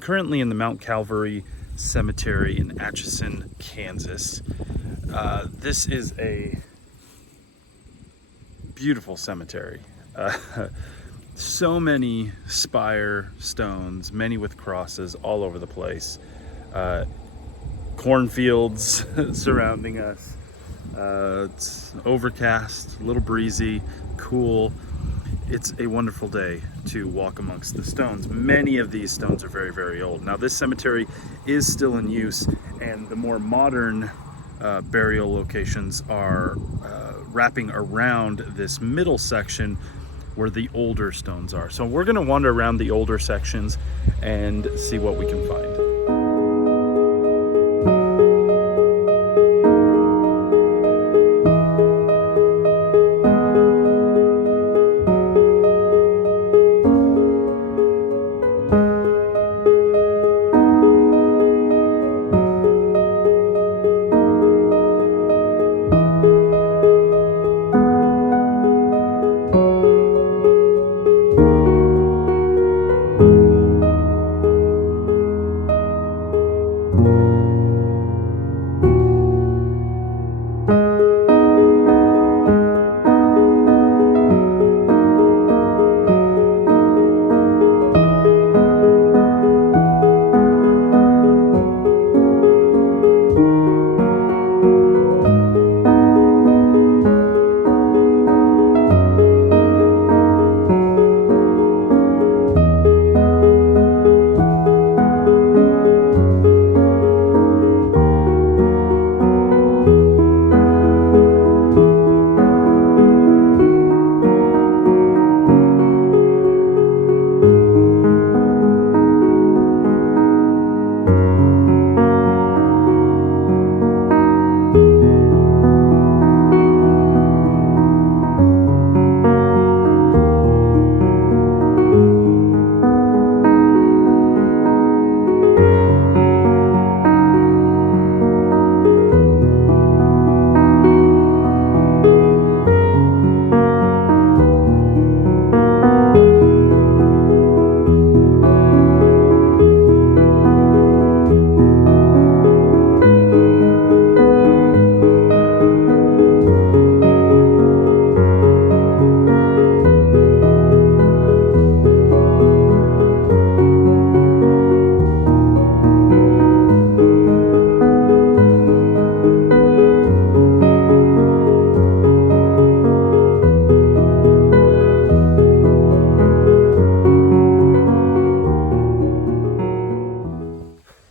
Currently in the Mount Calvary Cemetery in Atchison, Kansas. This is a beautiful cemetery. So many spire stones, many with crosses all over the place. Cornfields surrounding us. It's overcast, a little breezy, cool. It's a wonderful day to walk amongst the stones. Many of these stones are very, very old. Now, this cemetery is still in use, and the more modern burial locations are wrapping around this middle section where the older stones are. So we're gonna wander around the older sections and see what we can find.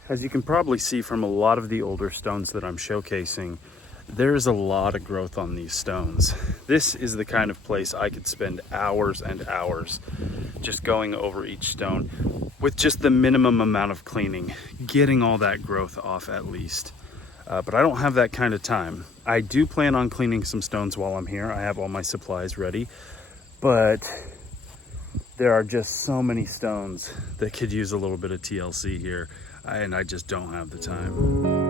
As you can probably see from a lot of the older stones that I'm showcasing, there's a lot of growth on these stones. This is the kind of place I could spend hours and hours just going over each stone with just the minimum amount of cleaning, getting all that growth off at least. But I don't have that kind of time. I do plan on cleaning some stones while I'm here. I have all my supplies ready, but there are just so many stones that could use a little bit of TLC here, and I just don't have the time.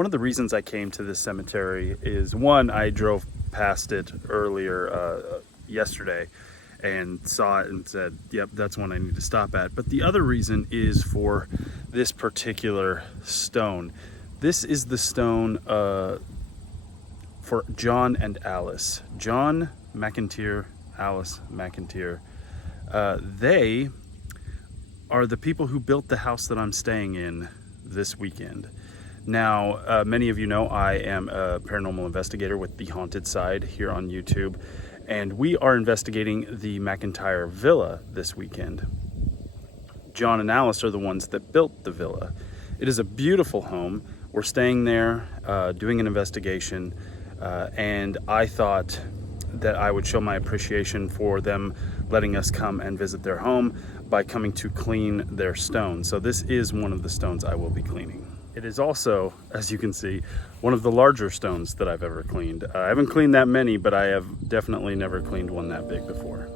One of the reasons I came to this cemetery is, one, I drove past it earlier yesterday and saw it and said, yep, that's one I need to stop at. But the other reason is for this particular stone. This is the stone for John and Alice. John McIntyre, Alice McIntyre. They are the people who built the house that I'm staying in this weekend. Now, many of you know I am a paranormal investigator with The Haunted Side here on YouTube, and we are investigating the McIntyre Villa this weekend. John and Alice are the ones that built the villa. It is a beautiful home. We're staying there, doing an investigation, and I thought that I would show my appreciation for them letting us come and visit their home by coming to clean their stone. So this is one of the stones I will be cleaning. It is also, as you can see, one of the larger stones that I've ever cleaned. I haven't cleaned that many, but I have definitely never cleaned one that big before.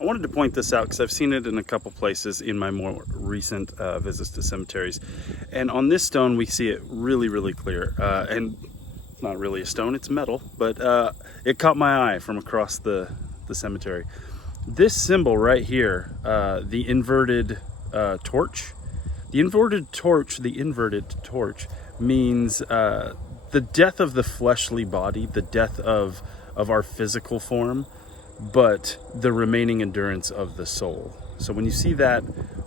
I wanted to point this out because I've seen it in a couple places in my more recent visits to cemeteries. And on this stone, we see it really, really clear. And it's not really a stone, it's metal, but it caught my eye from across the cemetery. This symbol right here, the inverted torch. The inverted torch means the death of the fleshly body, the death of our physical form, but the remaining endurance of the soul. So when you see that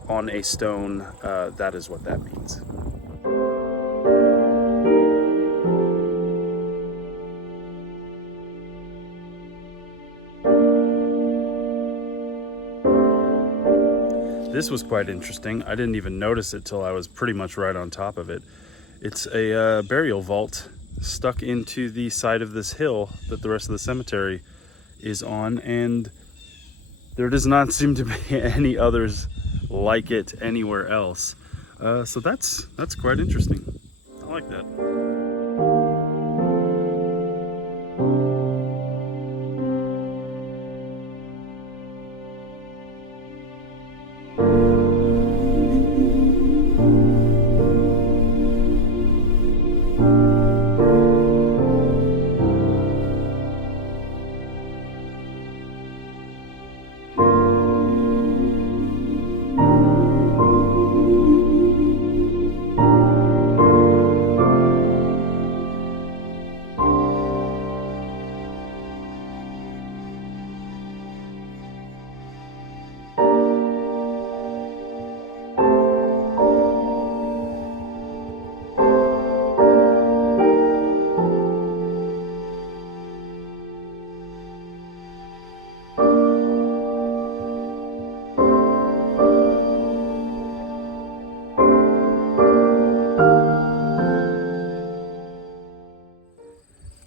on a stone, that is what that means. This was quite interesting. I didn't even notice it till I was pretty much right on top of it. It's a burial vault stuck into the side of this hill that the rest of the cemetery is on, and there does not seem to be any others like it anywhere else. So that's quite interesting. I like that.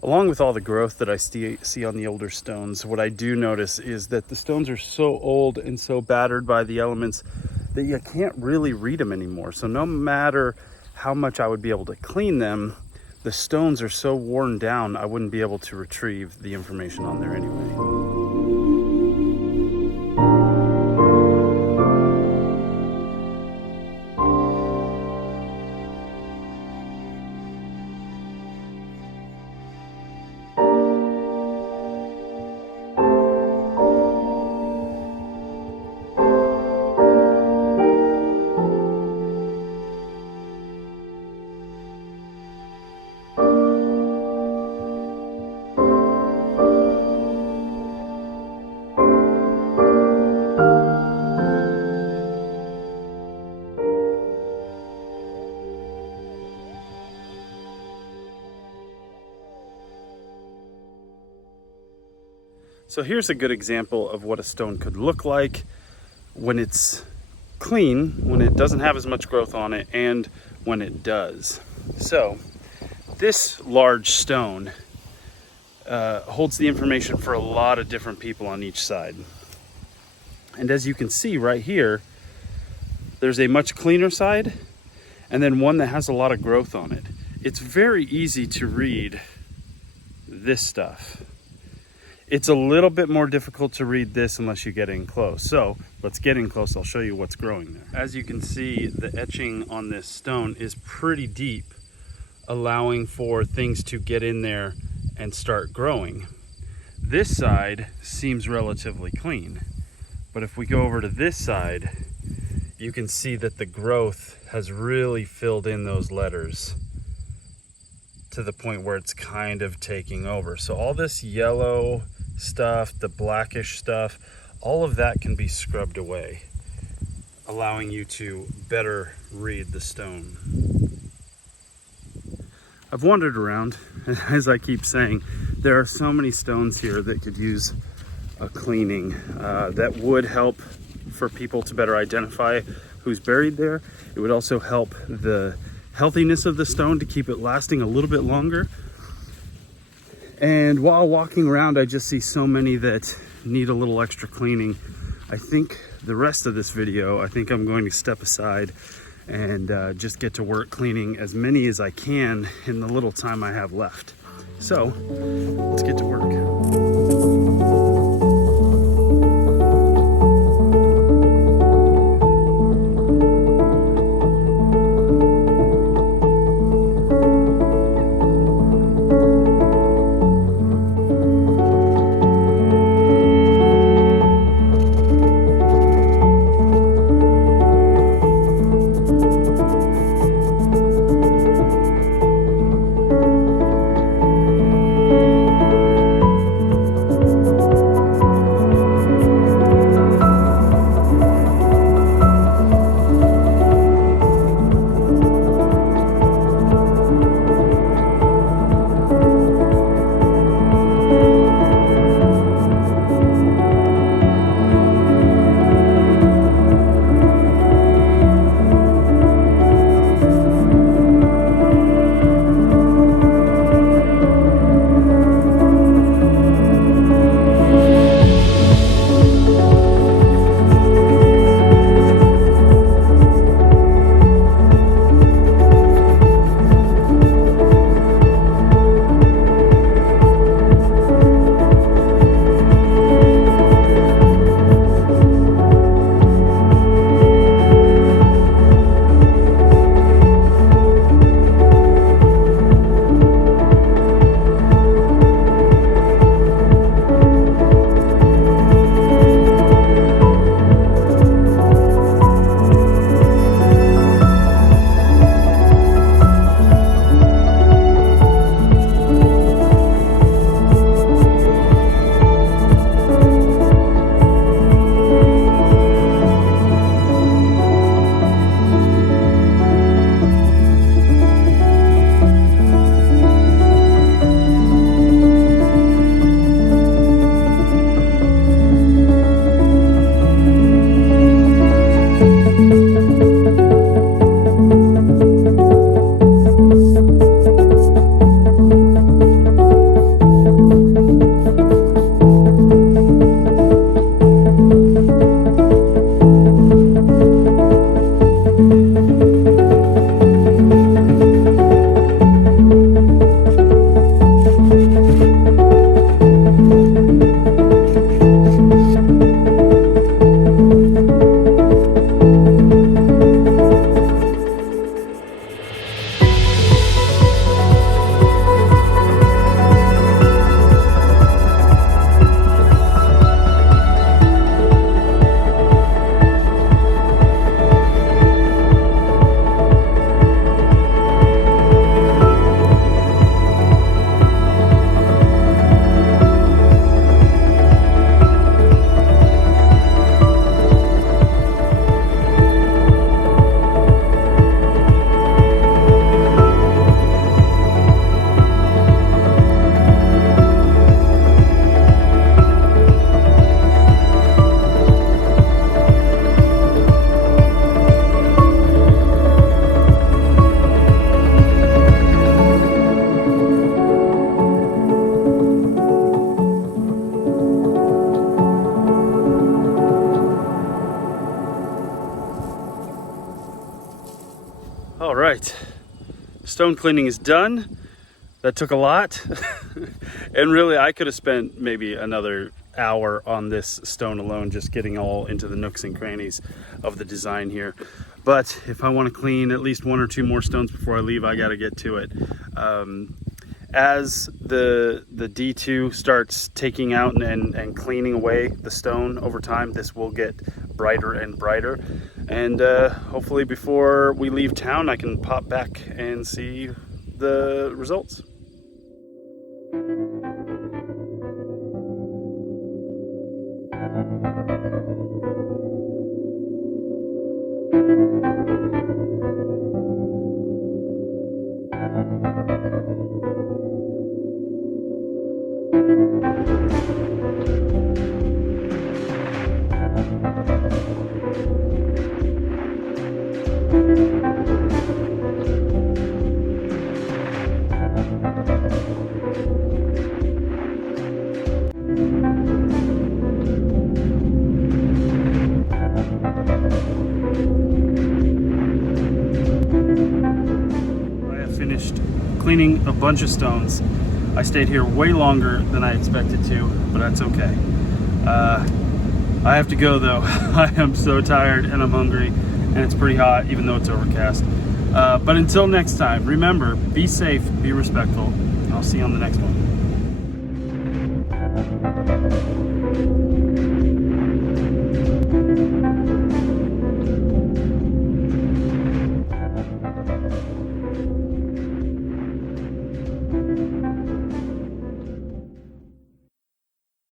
Along with all the growth that I see on the older stones, what I do notice is that the stones are so old and so battered by the elements that you can't really read them anymore. So no matter how much I would be able to clean them, the stones are so worn down, I wouldn't be able to retrieve the information on there anyway. So here's a good example of what a stone could look like when it's clean, when it doesn't have as much growth on it, and when it does. So this large stone holds the information for a lot of different people on each side. And as you can see right here, there's a much cleaner side and then one that has a lot of growth on it. It's very easy to read this stuff. It's a little bit more difficult to read this unless you get in close. So let's get in close. I'll show you what's growing there. As you can see, the etching on this stone is pretty deep, allowing for things to get in there and start growing. This side seems relatively clean, but if we go over to this side, you can see that the growth has really filled in those letters to the point where it's kind of taking over. So all this yellow stuff, the blackish stuff, all of that can be scrubbed away, allowing you to better read the stone. I've wandered around, as I keep saying, there are so many stones here that could use a cleaning that would help for people to better identify who's buried there. It would also help the healthiness of the stone to keep it lasting a little bit longer. And while walking around, I just see so many that need a little extra cleaning. I think the rest of this video, I think I'm going to step aside and just get to work cleaning as many as I can in the little time I have left. So let's get to work. stone cleaning is done. That took a lot. And really, I could have spent maybe another hour on this stone alone, just getting all into the nooks and crannies of the design here. But if I want to clean at least 1 or 2 more stones before I leave, I got to get to it. As the D2 starts taking out and cleaning away the stone over time, this will get brighter and brighter. And hopefully before we leave town, I can pop back and see the results. Cleaning a bunch of stones. I stayed here way longer than I expected to, but that's okay. I have to go though. I am so tired and I'm hungry, and it's pretty hot even though it's overcast. But until next time, remember, be safe, be respectful, and I'll see you on the next one.